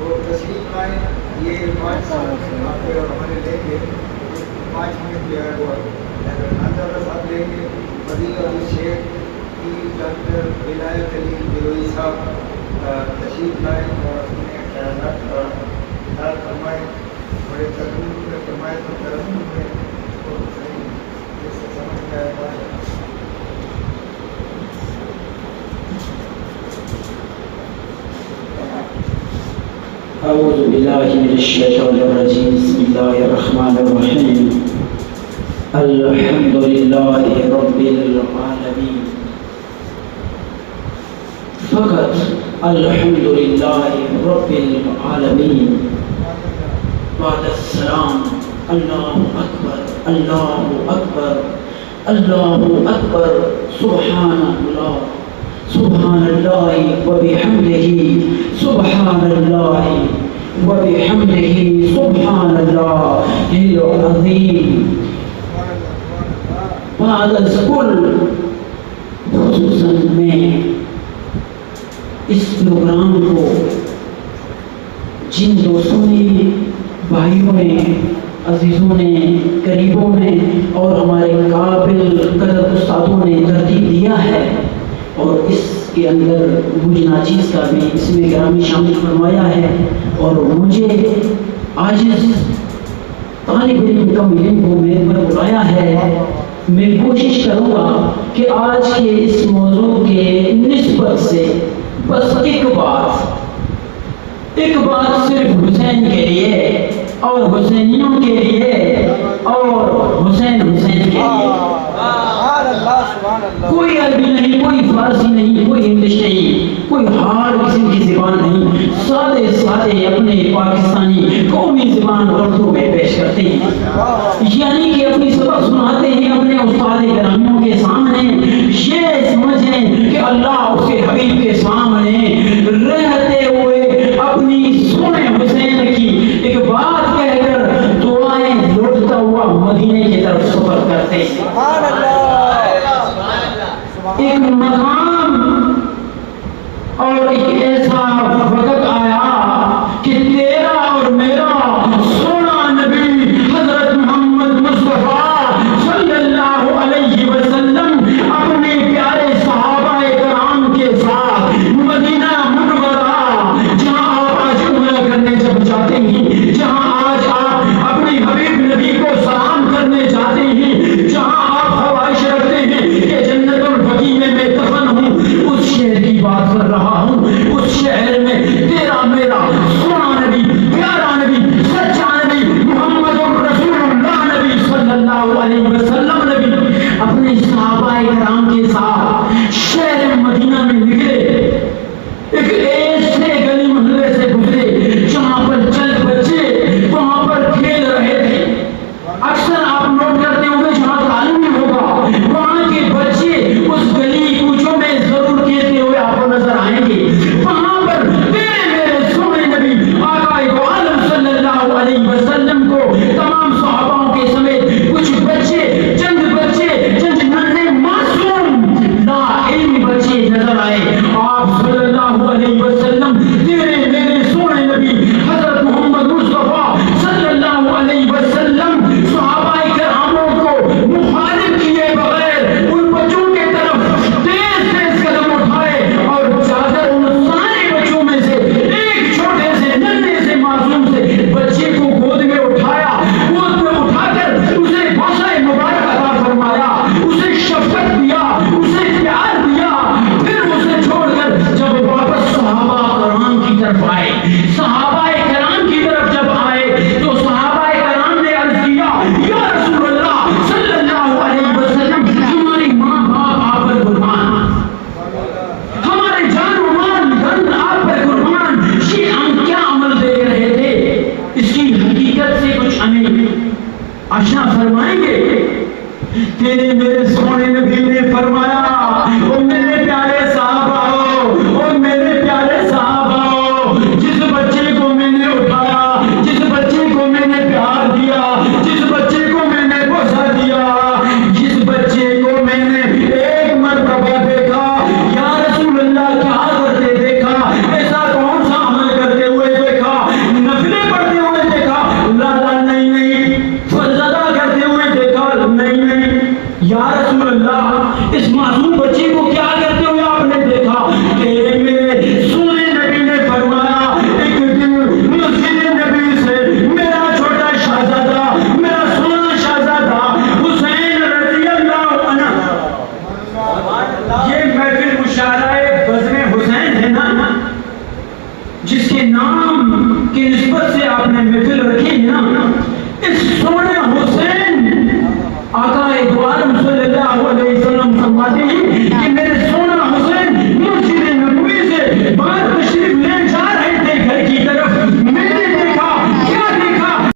وہ تشریف لائیں. یہ 5 سال آپ کے اور ہمارے لیں گے. 5 منٹ جو ہے وہ ناظر صاحب لیں گے. فضیل علی شیخ کی ڈاکٹر ولایت علی گروئی صاحب تشریف لائیں اور اپنے خیالات کا اظہار فرمائیں. بڑے ترمیم میں فرمائے تو ترمیم میں اس کو صحیح جیسے سمجھ میں آئے گا. اعوذ باللہ من الشیطان الرجیم. بسم اللہ الرحمن الرحیم. الحمد للہ رب العالمین. فقط الحمد للہ رب العالمین. بعد السلام. اللہ اکبر اللہ اکبر اللہ اکبر. سبحان اللہ سبحان اللہ وبحمدہ سبحان اللہ وبحمدہ سبحان اللہ العظیم. بعد الکل خصوصاً میں اس پروگرام کو جن دوستوں نے بھائیوں نے عزیزوں نے قریبوں نے اور ہمارے قابل قدر استادوں نے ترتیب دیا ہے اور اس کے اندر مجھے ناچیز کا بھی اس میں گرامی شامل فرمایا ہے اور مجھے عاجز طالب علم کم علم کو میرے پر بلایا ہے. میں کوشش کروں گا کہ آج کے اس موضوع کے نسبت سے بس ایک بات صرف حسین کے لیے اور حسینیوں کے لیے اور حسین کے لیے. کوئی عربی نہیں, کوئی فارسی نہیں, کوئی انگلش نہیں, کوئی ہارڈ قسم کی زبان نہیں. سادے اپنے پاکستانی قومی زبان اردو میں پیش کرتے ہیں. یعنی کہ اپنی سبق سناتے ہیں اپنے استاد گرامیوں کے سامنے. یہ سمجھیں کہ اللہ اس کے حبیب کے سامنے رہتے ہوئے اپنی سونے حسین کی ایک بات کہہ کر دعائیں لوٹتا ہوا مدینے کی طرف سفر کرتے ہیں. ایک مقام اور ایک ایسا وقت آیا کہ تیرا اور میرا سونا نبی حضرت محمد مصطفیٰ صلی اللہ علیہ وسلم اپنے پیارے صحابہ کرام کے ساتھ مدینہ منورہ جہاں آپ آج عمرہ کرنے جب جاتے ہیں, جہاں آج آپ اپنے حبیب نبی کو سلام کرنے جاتے ہیں, جہاں آپ خواہش رکھتے ہیں کہ جنت البقیع میں میں دفن ہوں, اس شہر کی بات کر رہا ہوں. اس شہر میں تیرا میرا سونا نبی, پیارا نبی, سچا نبی, محمد رسول اللہ نبی صلی اللہ علیہ وسلم نبی اپنے صحابہ کرام کے ساتھ شہر مدینہ میں نکلے. ایک ایسے گلی محلے سے گزرے جہاں پر چند بچے وہاں پر کھیل رہے تھے. اکثر آپ نوٹ کرتے ہوں گے جہاں تعلیم ہوگا وہاں کے بچے اس گلی کوچوں میں ضرور کھیلتے ہوئے آپ کو نظر آئیں گے. وہاں پر تیرے میرے سونے نبی آقا عالم صلی اللہ علیہ وسلم کو تمام صحاباؤں کے سمیت کچھ بچے چند ننھے معصوم لا علم بچے نظر آئے. آپ صلی اللہ علیہ وسلم تیرے میرے سونے نبی حضرت محمد مصطفیٰ صلی اللہ علیہ وسلم صحابہ کراموں کو مخالف کیے بغیر ان بچوں کے طرف تیز قدم اٹھائے اور جا کر ان سارے بچوں میں سے ایک چھوٹے سے ننھے سے معصوم سے بچے کو گود میں اٹھایا. گود میں اٹھا کر اسے بوسہ مبارک عطا فرمایا, اسے شفقت دیا, اسے پیار دیا. پھر اسے چھوڑ کر جب واپس صحابہ کرام کی طرف آئے, صحابہ کرام کی طرف جب آئے تو صحابہ کرام نے عرض کیا یا رسول اللہ صلی اللہ علیہ وسلم ہماری ماں باپ آپ پر قربان, ہمارے جان و مال دھن آپ پر قربان. یہ ہم کیا عمل دیکھ رہے تھے, اس کی حقیقت سے کچھ ہمیں آشنا فرمائیں گے. تیرے میرے سونے نبی نے فرمایا او میرے پیارے صحابہ, او میرے پیارے صحابہ, جس بچے کو میں نے اٹھایا, جس بچے کو میں نے پیار دیا, جس بچے کو میں نے بوسہ دیا, جس بچے کو میں نے ایک مرتبہ دیکھا یا رسول اللہ کیا کرتے دیکھا, ایسا کون سا عمل کرتے ہوئے دیکھا نام کی نسبت سے آپ